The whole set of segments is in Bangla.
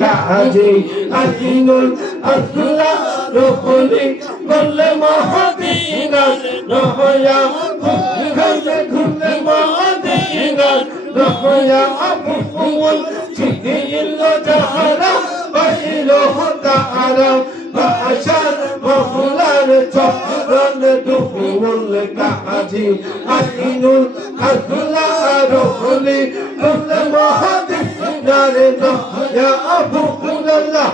কাজী আইনুল আল্লাহ রহলি বললে মদিনার রহয়া ঘুরে ঘুরে মদিনার রহয়া ফুল ছিল যাহারা বাইল তাহারা বাসার মহুলার চরণ দুহুল কাজী আইনুল আল্লাহ রহলি বললে মদিনার রহয়া ফুল আল্লাহ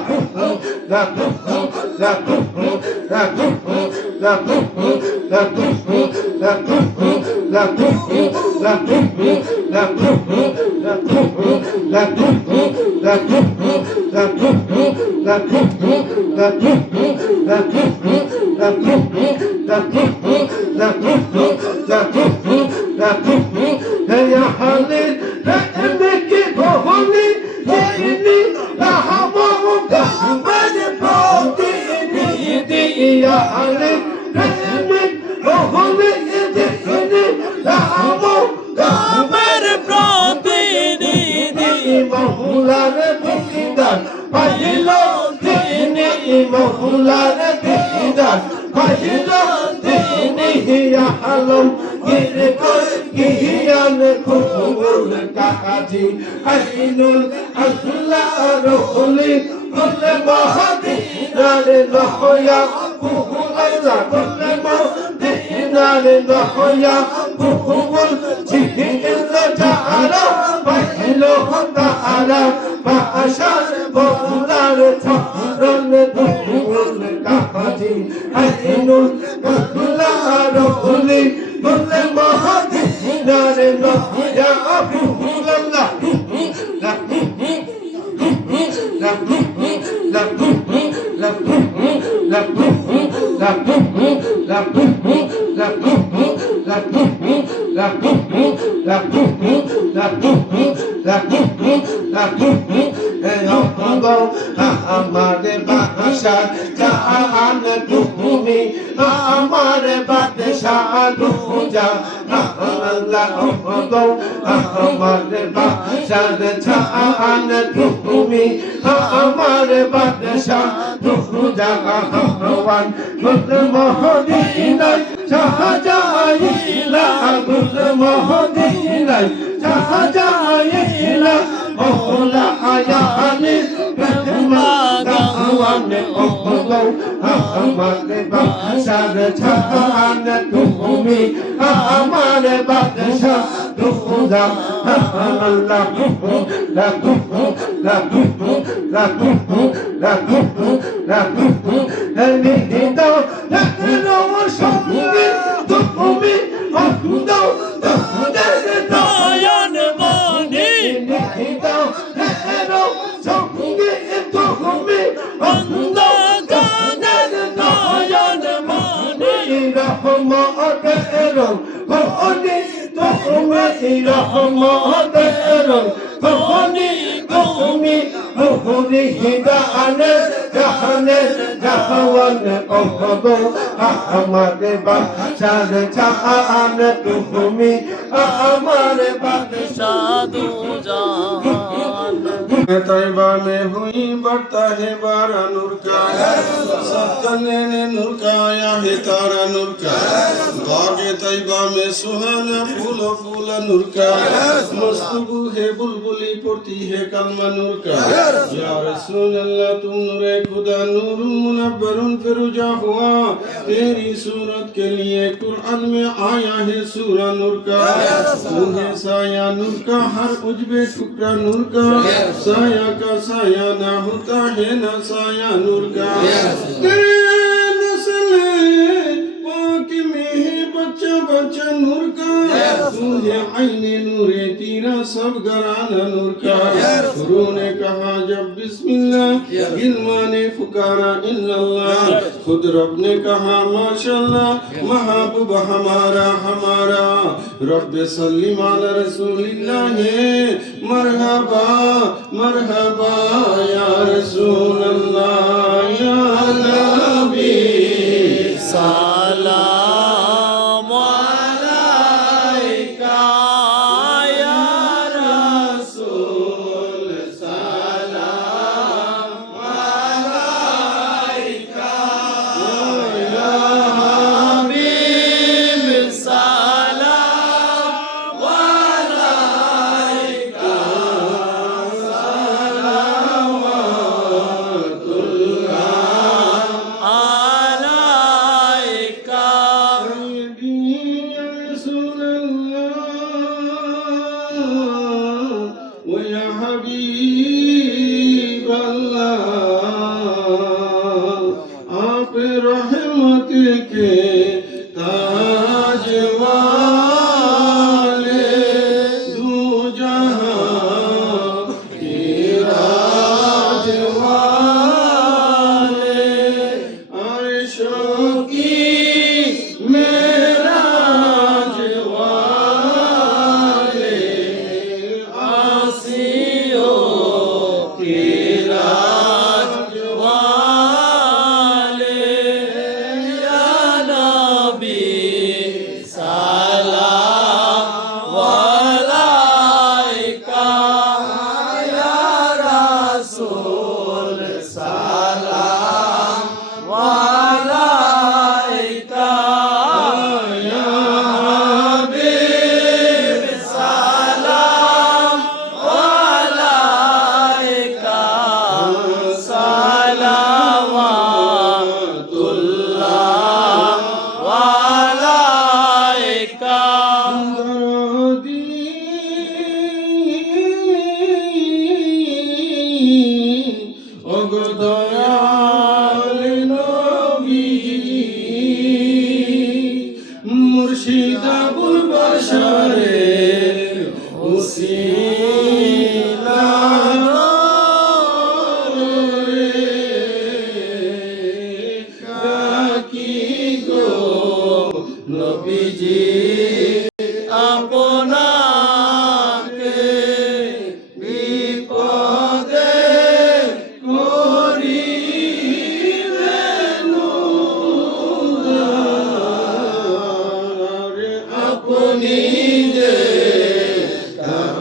মহুলার দিদার পাইল তিনি আলম গিরে গিয়ান খুবুল কাজী আইনুল আল্লাহ রহলি বললে মদিনার রহয়া ফুল আল্লাহ বললে মদিনার রহয়া ফুল ছিল যাহারা পাইল তাহারা বাসার মহুলার চরণ দুহুল কাজী আইনুল আল্লাহ রহলি বললে মদিনার রহয়া ফুল আল্লাহ আমারে বাদশাহ জাহান তুমি আমারে বাদশাহ দুজা আল্লাহ গো আমারে বাদশাহ জাহান তুমি আমারে বাদশাহ দুজা আহওয়ান গুল মদিনায় শাহজাইলা গুল মদিনায় শাহজাইলা মওলা আয়ানি গাওয়ানে ওগো আমারে বাদশাহ জাহান তুমি আমারে বাদশাহ দুজা আল্লাহ আমারে বাদশাহ জাহান তুমি আমারে বাদশাহ দুজাহান तैबा में हुई बढ़ता है बारा नूर का सत्तने ने नूर का आया है तारा नूर का बागे तैबा में सुहाना फूल फूल नूर का मस्तबू है बुलबुली पड़ती है कलमा नूर का या रसूल अल्लाह तुम नूरे खुदा नूर मुनव्वरुन फिरुजा हुआ तेरी सूरत के लिए कुरान में आया है सूरा नूर का तुम्हें साया नूर का हर उजबे टुकड़ा नूर का साया का साया ना होता है ना साया नूर का तेरे नस्ल पाक में है बच्चा बच्चा नूर का तुझे आईने नूरे तीरा सब घराना नूर का गुरु ने कहा जब बिस्मिल्लाह गिलमा ने पुकारा इल्लल्लाह खुद रब ने कहा माशाअल्लाह महबूब हमारा हमारा रब सल्ली अला रसूलिल्लाह मरहबा मरहबा या रसूल अल्लाह या नबी सलाम अलैका या रसूल सलाम মুর্শিদ আবুল বাশারের উসিলা ডাকি গো নবীজি আপনাকে বিপদে করিলেন উদ্ধার। আপনি যে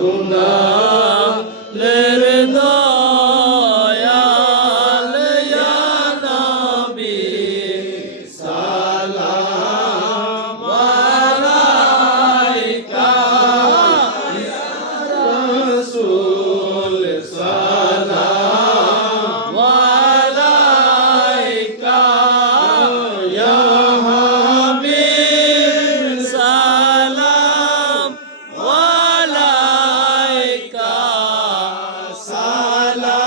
করুণালের দয়াল ইয়া নবী সালাম আলাইকা ইয়া রাসূল সালাম আলাইকা ইয়া হাবিব সালাম আলাইকা সালাওয়াতুল্লাহ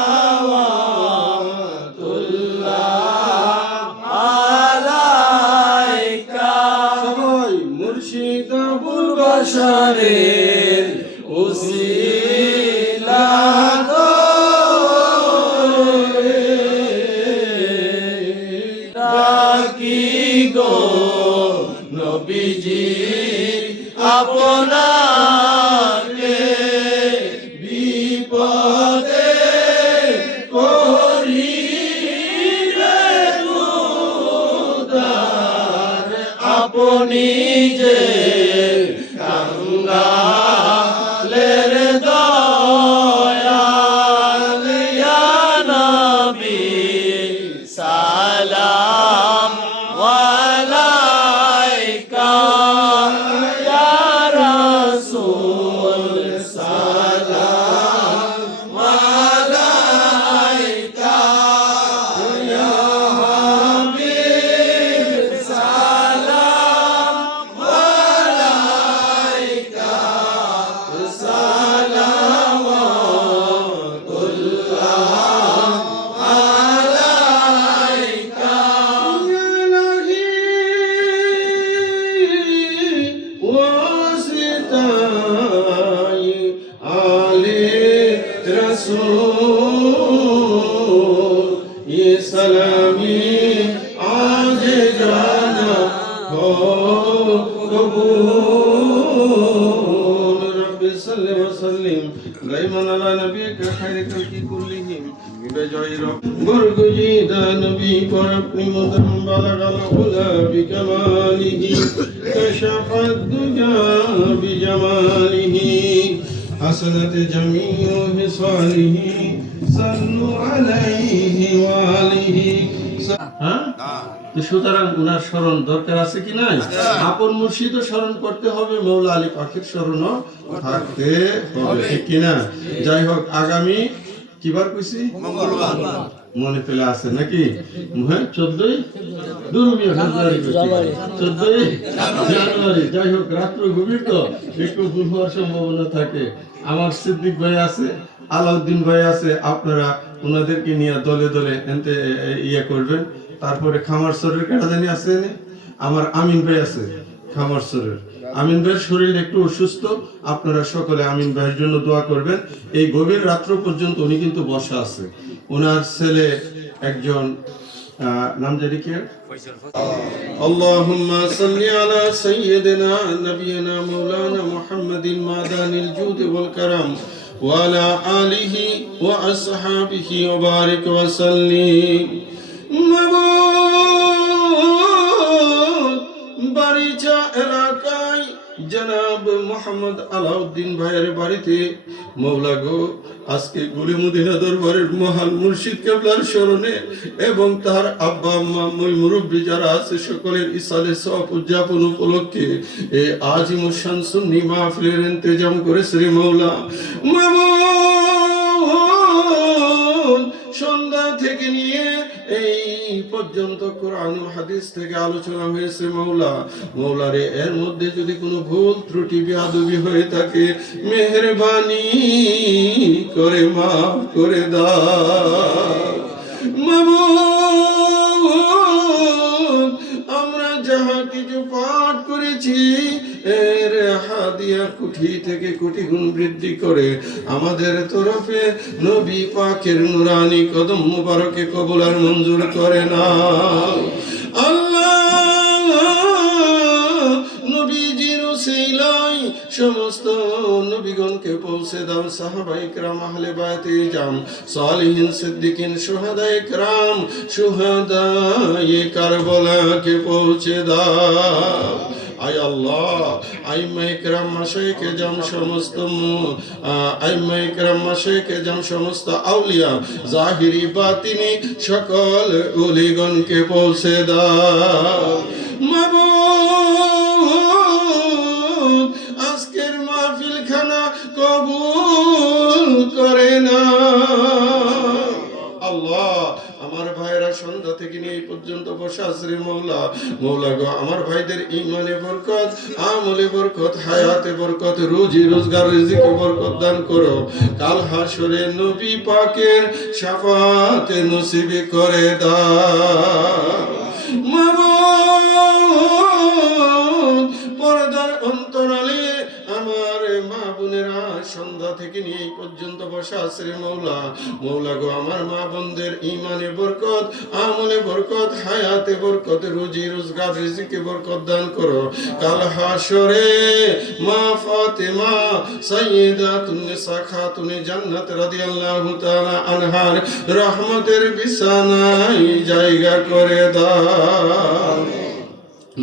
আলাইকা। সবাই মুর্শিদ আবুল বাশারের উসিলা করে ডাকি গো নবীজি আপনাকে বিপদে করিলেন উদ্ধার। আপনি যে কাঙ্গালের দয়াল ইয়া নবী সালাম আলাইকা ইয়া রাসূল সালাম আলাইকা ইয়া হাবিব সালাম আলাইকা সালাওয়াতুল্লাহ আলাইকা। ওয়াসিতাই আলে রাসূল ये सलामी आज जाना हो कबूल। रब्बि सल्लि व सल्लिम दाइमन अला नबीका खैर खल्क़ि कुल्लिहिम बेजॉय रब गुरगुजीदा नबी पर अपनी मुदम बलगल उला बिकमालिही कशफत दुजा बिजमालिही हसनत जमीउ हिसालिही सल्लु अलैहि व आलिहि। হ্যাঁ, তো সুতরাং উনার স্মরণ দরকার আছে কি নাই? আপন মুর্শিদ স্মরণ করতে হবে, মৌলা আলী পাখির স্মরণও থাকতে হবে, ঠিক কিনা? যাই হোক, আগামী কিবার কইছি মঙ্গলবার মনে পেলে আছে নাকি? হ্যাঁ, 14ই জানুয়ারি। যাই হোক, রাত্র গভীর তো একটু ভুল হওয়ার সম্ভাবনা থাকে। আমার সিদ্দিক ভাই আছে, আলাউদ্দিন ভাই আছে, আপনারা ওনাদেরকে নিয়ে দলে দলে এনতে ইয়ে করবেন। তারপরে খামারসরের কেটা জানি আছে, আমার আমিন ভাই আছে খামারসরের। আমিন ভাইয়ের শরীর একটু অসুস্থ, আপনারা সকলে আমিন ভাইয়ের জন্য দোয়া করবেন। এই গভীর রাত্র পর্যন্ত উনি কিন্তু বসা আছে। ওনার ছেলে একজন নাম জানি কি, اللهم صل على سيدنا نبينا مولانا محمد المعدن الجود والكرم وعلى آله وأصحابه وبارك وسلم বারিচা এলাকায় জনাব মোহাম্মদ আলাউদ্দিন ভাইয়ের বাড়িতে মৌলা গো আজকে গুলিমুদিনা দরবারের মহান মুর্শিদ কেবলার স্মরণে এবং তার আব্বা আম্মা মুরব্বী যারা আছে সকলের ইসালে সওয়াব উদযাপন উপলক্ষে এই আজিমুস শান সুন্নি মাহফিলের ইন্তজাম করেছে রে মৌলা। সন্ধ্যা থেকে নিয়ে এই পর্যন্ত কোরআন ও হাদিস থেকে আলোচনা হয়েছে মৌলা। মৌলারে এর মধ্যে যদি কোনো ভুল ত্রুটি বেয়াদবি হয়ে থাকে মেহেরবানি করে মাফ করে দাও মাবুদ। আমরা যাহা কিছু পাঠ করেছি এর হাদিয়া কোটি থেকে কোটি গুণ বৃদ্ধি করে আমাদের তরফে নবী পাকের নুরানি কদম মুবারকে কবুল আর মঞ্জুর করে না আল্লাহ। নবীজির উসিলায় সমস্ত নবীগণকে পৌঁছে দাও, সাহাবায়ে কেরাম আহলে বায়াতে জাম সালিহিন সিদ্দিকিন শুহাদায়ে কেরাম শুহাদায়ে কারবালাকে পৌঁছে দাও। আয় আল্লাহ আইম্মায়ে কেরাম মাশায়েখে জাম সমস্ত আইম্মায়ে কেরাম মাশায়েখে জাম সমস্ত আউলিয়া জাহিরি বাতিনি সকল ওলিগণকে পৌঁছে দাও মাবুদ। আজকের মাহফিল খানা কবুল করে না আল্লাহ। আমার ভাইরা সন্ধ্যা থেকে নিয়ে এই পর্যন্ত বসে আছে রে মৌলা। মৌলা গো আমার ভাইদের ঈমানে বরকত, আমলে বরকত, হায়াতে বরকত, রুজি রোজগার রিজিকে বরকত দান করো। কাল হাসরে নবী পাকের শাফাতে নসিব করে দাও মাবুদ। পর্দার অন্তরালে আমার মা বোনেরা সন্ধ্যা থেকে নিয়ে এই পর্যন্ত বসে আছে রে মৌলা। মৌলা গো আমার মা বোনদের ঈমানে বরকত, আমলে বরকত, হায়াতে বরকত, রুজি রোজগার রিজিকে বরকত দান করো। কাল হাসরে মা ফাতেমা সাইয়্যিদাতুন নিসা খাতুনে জান্নাত রাদিয়াল্লাহু তাআলা আনহার রহমতের বিছানায় জায়গা করে দাও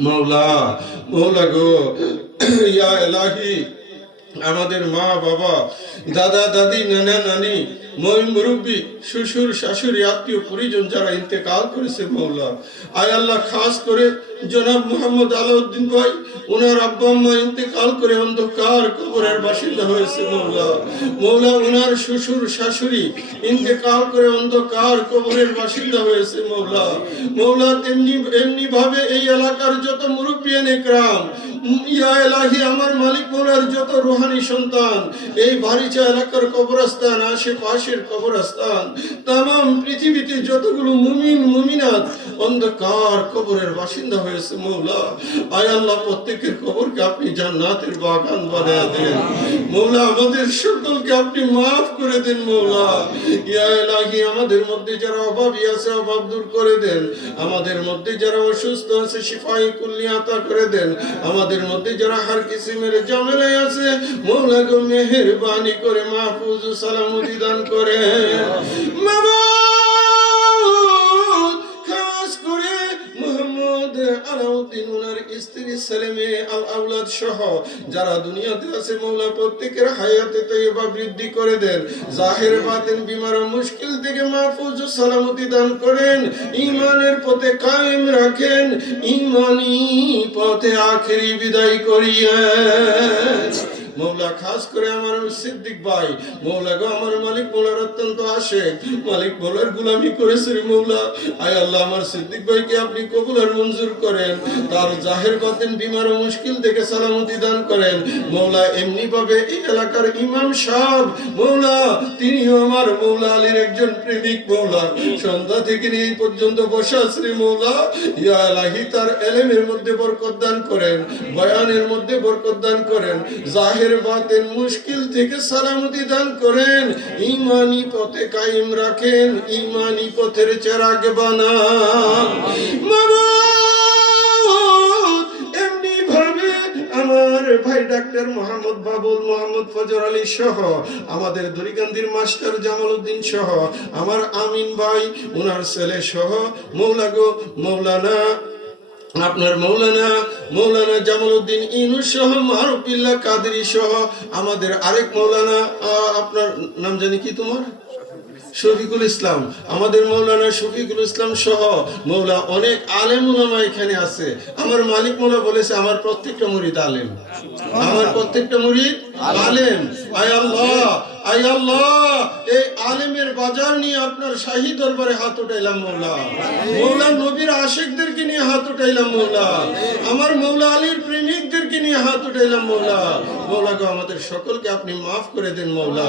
মৌলা। মৌলা গো ইয়া ইলাহি আমাদের মা বাবা দাদা দাদি নানা নানি মুরব্বী শ্বশুর শাশুড়ি আত্মীয় পরিজন যারা ইন্তেকাল করেছে মৌলা, আয় আল্লাহ খাস করে জনাব মোহাম্মদ আলাউদ্দিন ভাই ওনার আব্বা আম্মা ইন্তেকাল করে অন্ধকার কবরের বাসিন্দা হয়েছে মৌলা। মৌলা ওনার শ্বশুর শাশুড়ি ইন্তেকাল করে অন্ধকার কবরের বাসিন্দা হয়েছে মৌলা। মৌলা এমনি ভাবে এই এলাকার যত মুরব্বিয়ান একরাম ইয়া ইলাহি আমার মালিক মৌলার যত রুহানি সন্তান এই বারিচা এলাকার কবরস্থান আশেপাশের কবরস্থান তামাম পৃথিবীতে যতগুলো মুমিন মুমিনাত অন্ধকার কবরের বাসিন্দা হয়েছে মৌলা, আয় আল্লাহ প্রত্যেকের কবরকে আপনি জান্নাতের বাগান বানিয়ে দেন মৌলা। আমাদের সকলকে আপনি মাফ করে দেন মৌলা। ইয়া ইলাহি আমাদের মধ্যে যারা অভাবী আছে অভাব দূর করে দেন, আমাদের মধ্যে যারা অসুস্থ আছে শিফায়ে কুল্লি আতা করে দেন, আমাদের মধ্যে যারা হার কিসিমের ঝামেলায় আছে মৌলা গো মেহেরবানি করে মাহফুজ ও সালামতি দান করে মাবুদ। খাস করে মোহাম্মদ আলাউদ্দিন ওনার স্ত্রী ছেলে আল আওলাদ সহ যারা দুনিয়াতে আছে মৌলা প্রত্যেকের হায়াতে তয়্যিবা বৃদ্ধি করে দেন, জাহির বাতিন বিমার ও মুশকিল থেকে মাহফুজ ও সালামতি দান করেন, ঈমানের পথে কায়েম রাখেন, ঈমানি পথে আখেরি বিদায় করিয়েন মৌলা। খাস করে আমার সিদ্দিক ভাই মৌলা গো আমার মালিক মৌলার অত্যন্ত আশেক, মালিক মৌলার গোলামি করেছে মৌলা। আয় আল্লাহ আমার সিদ্দিক ভাইকে আপনি কবুল আর মঞ্জুর করেন, তার জাহের বাতিন বিমার ও মুশকিল থেকে সালামতি দান করেন মৌলা। এমনি ভাবে এই এলাকার ইমাম সাহেব মৌলা তিনিও আমার মৌলা আলীর একজন প্রেমিক মৌলা। সন্ধ্যা থেকে নিয়ে এই পর্যন্ত বসে আছে মৌলা। ইয়া ইলাহি তার ইলমের মধ্যে বরকত দান করেন, বয়ানের মধ্যে বরকত দান করেন, জাহির বাতিন মুশকিল থেকে সালামতি দান করেন, ঈমানি পথে কায়েম রাখেন, ঈমানি পথের চেরাগ বানান মাবুদ। এমনি ভাবে আমার ভাই ডাক্তার মোহাম্মদ বাবুল, মোহাম্মদ ফজর আলী সহ আমাদের দড়িকান্দির মাস্টার জামাল উদ্দিন সহ আমার আমিন ভাই, ওনার ছেলে সহ মৌলানা আপনার মৌলানা জামাল উদ্দিন ইনুস সহ মারুফিল্লাহ কাদেরী সহ আমাদের আরেক মৌলানা, আপনার নাম জানি কি তোমার, শফিকুল ইসলাম, আমাদের মৌলানা শফিকুল ইসলাম সহ মৌলা অনেক আলেম উলামা এখানে আছে। আমার মালিক মৌলা বলেছে আমার প্রত্যেকটা মুরিদ আলেম, আমার প্রত্যেকটা মুরিদ আলেম। আয় আল্লাহ, আয় আল্লাহ, এই আলেমের বাজার নিয়ে আপনার শাহী দরবারে হাত উঠাইলাম মৌলা, মৌলা নবীর আশিকদেরকে নিয়ে হাত উঠাইলাম মৌলা, আমার মৌলা আলীর প্রেমিকদেরকে নিয়ে হাত উঠাইলাম মৌলা। মৌলা গো, আমাদের সকলকে আপনি মাফ করে দেন মৌলা।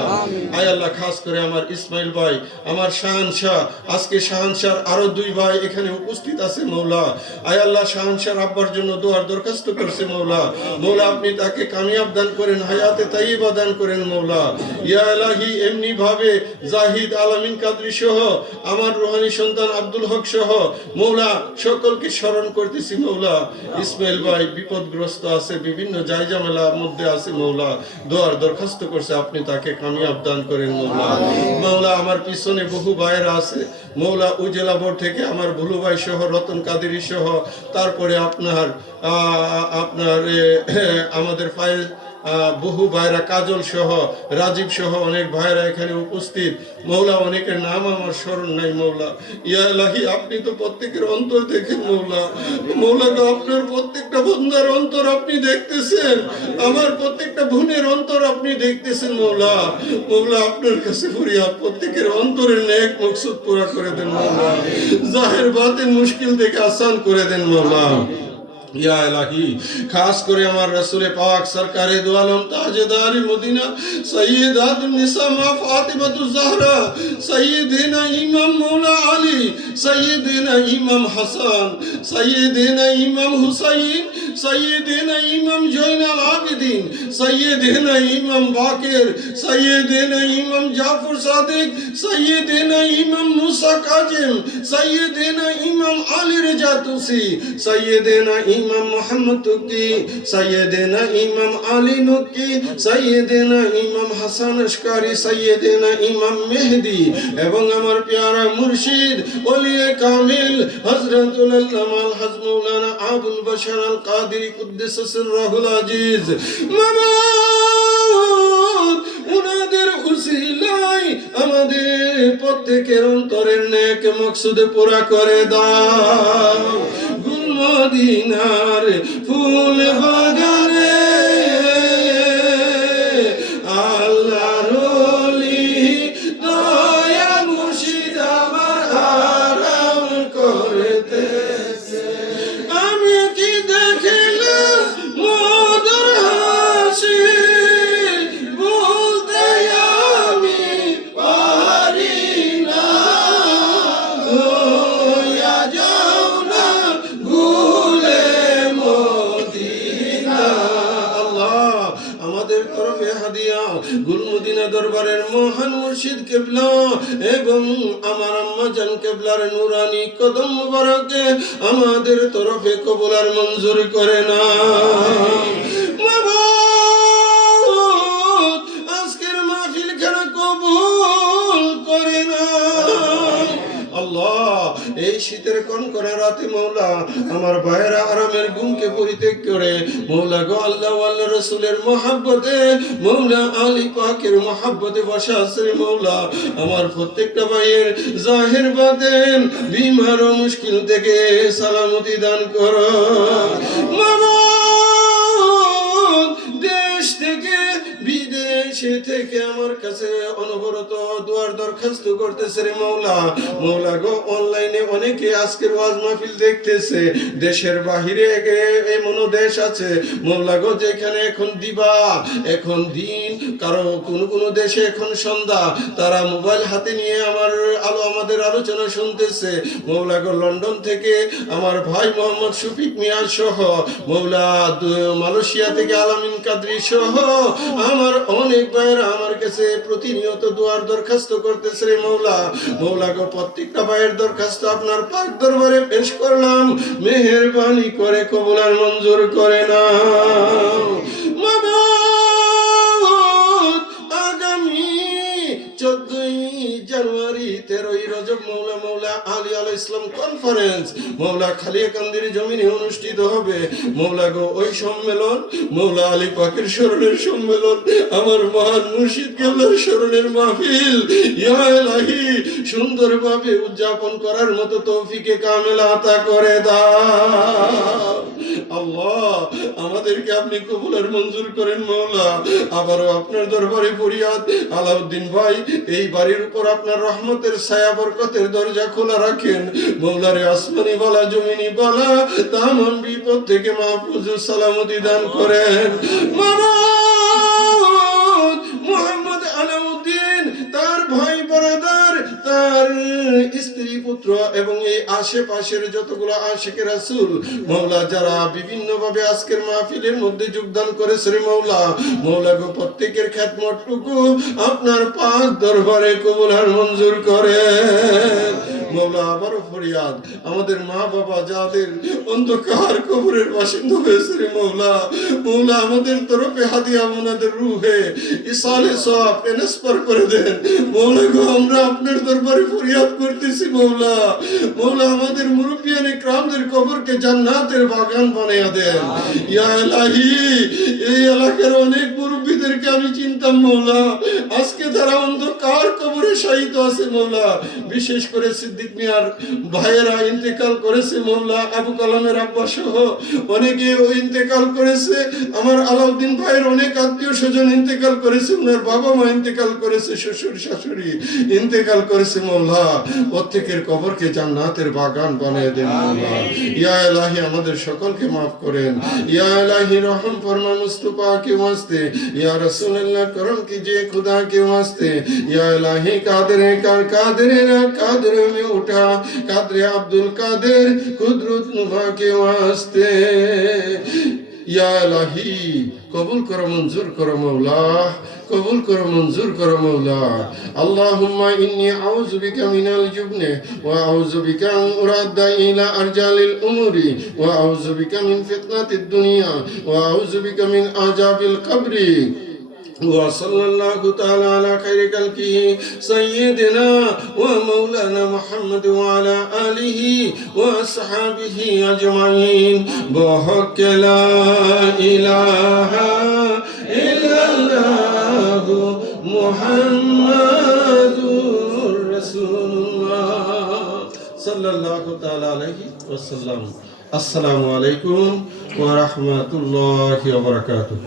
আয় আল্লাহ, খাস করে আমার ইসমাইল ভাই, আমার শাহানশাহ, আজকে শাহানশাহ আরো 2 ভাই এখানে উপস্থিত আছে মৌলা। আয় আল্লাহ, শাহানশাহ আব্বার জন্য দোয়ার দরখাস্ত করছে মৌলা। মৌলা আপনি তাকে কামিয়াব দান করেন, হায়াতে তাইয়্যিবা দান করেন মৌলা। ইয়া ইলাহি, এমনি ভাবে জাহিদ আলামিন কাদরী সহ আমার রুহানি সন্তান আব্দুল হক সহ মৌলা সকলকে স্মরণ করতেছি মৌলা। ইসমাইল ভাই বিপদগ্রস্ত আছে, বিভিন্ন জায়জামেলার মধ্যে আছে মৌলা, দোয়ার দরখাস্ত করছে, আপনি তাকে কামিয়াব দান করেন মৌলা। মৌলা আমার পিছনে বহু ভাইয়েরা আছে মৌলা, উজেলা বোর্ড থেকে আমার ভুলু ভাই সহ রতন কাদেরী সহ, তারপরে আপনার আমাদের ফায়েজ বহু ভাইরা, কাজল সহ রাজীব সহ অনেক ভাইরা এখানে উপস্থিত মৌলা। অনেকের নাম আমার স্মরণ নাই মৌলা। ইয়া ইলাহি, আপনি তো প্রত্যেকের অন্তর দেখেন মৌলা। মৌলা গো, আপনার প্রত্যেকটা বন্দার অন্তর আপনি দেখতেছেন, আমার প্রত্যেকটা বোনের অন্তর আপনি দেখতেছেন মৌলা। মৌলা আপনার কাছে ফরিয়াদ, প্রত্যেকের অন্তরের নেক মকসুদ পুরা করে দেন মৌলা, জাহের বাতিন মুশকিল থেকে আসান করে দেন মৌলা। ইয়া ইলাহি, খাস করে আমার রাসূল পাক সরকারে দু আলম তাজদার মদিনা সাইয়্যিদাতুন নিসা মা ফাতিমাতুজ জাহরা, সাইয়্যিদিনা ইমাম মৌলা আলী, সাইয়্যিদিনা ইমাম হাসান, সাইয়্যিদিনা ইমাম হুসাইন, সাইয়্যিদিনা ইমাম জয়নাল আবেদিন, সাইয়্যিদিনা ইমাম বাকের, সাইয়্যিদিনা ইমাম জাফর সাদিক, সাইয়্যিদিনা ইমাম মুসা কাজিম, সাইয়্যিদিনা ইমাম আলী রেজা তুসি, সাইয়্যিদিনা ইমাম মোহাম্মদ তুকি, সাইয়্যিদিনা ইমাম আলী নুকি, সাইয়্যিদিনা ইমাম হাসান আশকারি, সাইয়্যিদিনা ইমাম মেহেদি এবং আমার প্যারা মুর্শিদ ওলিয়ে কামিল হযরতুল আল্লামা আল হাজ মাওলানা আবুল বাশার আল কাদেরী কুদ্দুস সিররুল আজিজ। মাবুদ, উনাদের উসিলায় আমাদের প্রত্যেকের অন্তরের নেক মকসুদ পুরা করে দাও। মদিনার ফুল বাগানে আল্লাহর ওলি দয়া মুর্শিদ আমার আরাম করতেছে। আমি কি দেখিলাম মধুর হাসি, বলতে আমি পারি না। গুলমদিনা দরবারের মহান মুর্শিদ কেবলা এবং আমার আম্মা জান কেবলার নুরানি কদম মুবারকে আমাদের তরফে কবুল আর মঞ্জুর করে না। মাবুদ, আজকের মাহফিল খানা কবুল করে না। আল্লাহ, এই শীতের কনকনা রাতে মৌলা আমার ভাইয়েরা আরামের ঘুমকে পরিত্যাগ করে মৌলা গো আল্লাহ আল্লাহ রাসূলের মহব্বতে, মৌলা আলী পাকের মহব্বতে বসা আছে মৌলা। আমার প্রত্যেকটা ভাইয়ের জাহির বাতেন বিমার ও মুশকিল থেকে সালামতি দান করো মাবুদ। দেশ থেকে বিদেশে থেকে আমার কাছে অনবরত দোয়ার দরখাস্ত করতেছে রে মৌলা। মৌলা গো, অনলাইনে অনেকে আজকের ওয়াজ মাহফিল দেখতেছে, দেশের বাহিরে এমনও দেশ আছে মৌলা গো যেখানে এখন দিবা, এখন দিন, কারো কোন দেশে এখন সন্ধ্যা, তারা মোবাইল হাতে নিয়ে আমাদের আলোচনা শুনতেছে মৌলা গো। লন্ডন থেকে আমার ভাই মোহাম্মদ শফিক মিয়া সহ মৌলা, মালয়েশিয়া থেকে আলামিন কাদরী সহ আমার অনেক ভাইয়েরা আমার কাছে প্রতিনিয়ত দোয়ার দরখাস্ত করতেছে রে মৌলা। মৌলা গো, প্রত্যেকটা ভাইয়ের দরখাস্ত আপনার পাক দরবারে পেশ করলাম, মেহেরবানি করে কবুল আর মঞ্জুর করে নাও মাবুদ আগামী 14ই জানুয়ারি 13ই রজব মৌলা আলী আলাইহিস সালাম কনফারেন্স মৌলা খালিয়াকান্দির জমিনে অনুষ্ঠিত হবে। মৌলা গো, ওই সম্মেলন মৌলা আলী পাকের স্মরণের সম্মেলন, আমার মহান মুর্শিদ কেবলার স্মরণের মাহফিল, ইয়া ইলাহি সুন্দরভাবে উদযাপন করার মতো তৌফিকে কামেলা আতা করে দাও। আল্লাহ, আমাদেরকে আপনি কবুল আর মঞ্জুর করেন মৌলা। আবারও আপনার দরবারে ফরিয়াদ, আলাউদ্দিন ভাই এই বাড়ির উপর আপনার রহমতের ছায়া বরকতের দরজা খোলা রাখেন মৌলারে। আসমানি বালা জমিনি বালা তামাম বিপদ থেকে মাহফুজ সালামতি দান করেন। মাবুদ মুহাম্মদ আলাউদ্দিন, তার ভাই বরাদার, তার স্ত্রী পুত্র এবং এই আশেপাশের যতগুলো আশিকে রাসূল মৌলা যারা বিভিন্ন ভাবে আজকের মাহফিলের মধ্যে যোগদান করেছে রে মৌলা, মৌলা গো প্রত্যেকের খেদমতটুকু আপনার পাক দরবারে কবুল আর মঞ্জুর করেন মৌলা। আবারও ফরিয়াদ, আমাদের মা বাবা যাদের অন্ধকার কবরের বাসিন্দা হয়েছে রে মৌলা, মৌলা আমাদের তরফে হাদিয়া ওনাদের রূহে ইসালে সওয়াব ট্রান্সফার করে দেন মৌলা গো। আমরা আপনার দরবারে ফরিয়াদ করতেছি মৌলা, মৌলা আমাদের মুরব্বিয়ানে কিরামদের কবরকে জান্নাতের বাগান বানায়া দেন ইয়া ইলাহি। এই এলাকার অনেক মুরব্বিদেরকে আমি চিনতাম মৌলা, আজকে তারা অন্ধকার কবরে শায়িত আছে মৌলা। বিশেষ করে সিদ্দিক মিয়ার ভাইয়েরা ইন্তেকাল করেছে মৌলা, আবু কালামের আব্বা সহ অনেকে ইন্তেকাল করেছে। আমার আলাউদ্দিন ভাইয়ের অনেক আত্মীয় স্বজন ইন্তেকাল করেছে, ওনার বাবা মা ইন্তেকাল করেছে, শ্বশুর শাশুড়ি ইন্তেকাল করেছে মৌলা। প্রত্যেকের কবরকে জান্নাতের বাগান বানিয়ে দেন মৌলা। ইয়া ইলাহি আমাদের সকলকে maaf করেন। ইয়া ইলাহি রহম ফরমা মুস্তাফা के वास्ते, या रसूल अल्लाह करम कीजिए खुदा के वास्ते। या इलाही कादिर कादिर में उठा कादिर अब्दुल कादिर कुदरत नुमा के वास्ते। या इलाही कबूल करो मंजूर करो मौला, कबूल करो मंजूर करो मौला। अल्लाहुम्मा इन्नी आउज़ु बिका मिनल जुब्न व आउज़ु बिका अन उराद्दा इला अर्जालिल उमूरी व आउज़ु बिका मिन फितनातिद दुनिया व आउज़ु बिका मिन आजाबिल कब्री। وصلى الله تعالى على خير خلقه سيدنا ومولانا محمد وعلى آله وأصحابه أجمعين بحق لا إله إلا الله محمد رسول الله صلى الله تعالى عليه وسلم। السلام عليكم ورحمة الله وبركاته।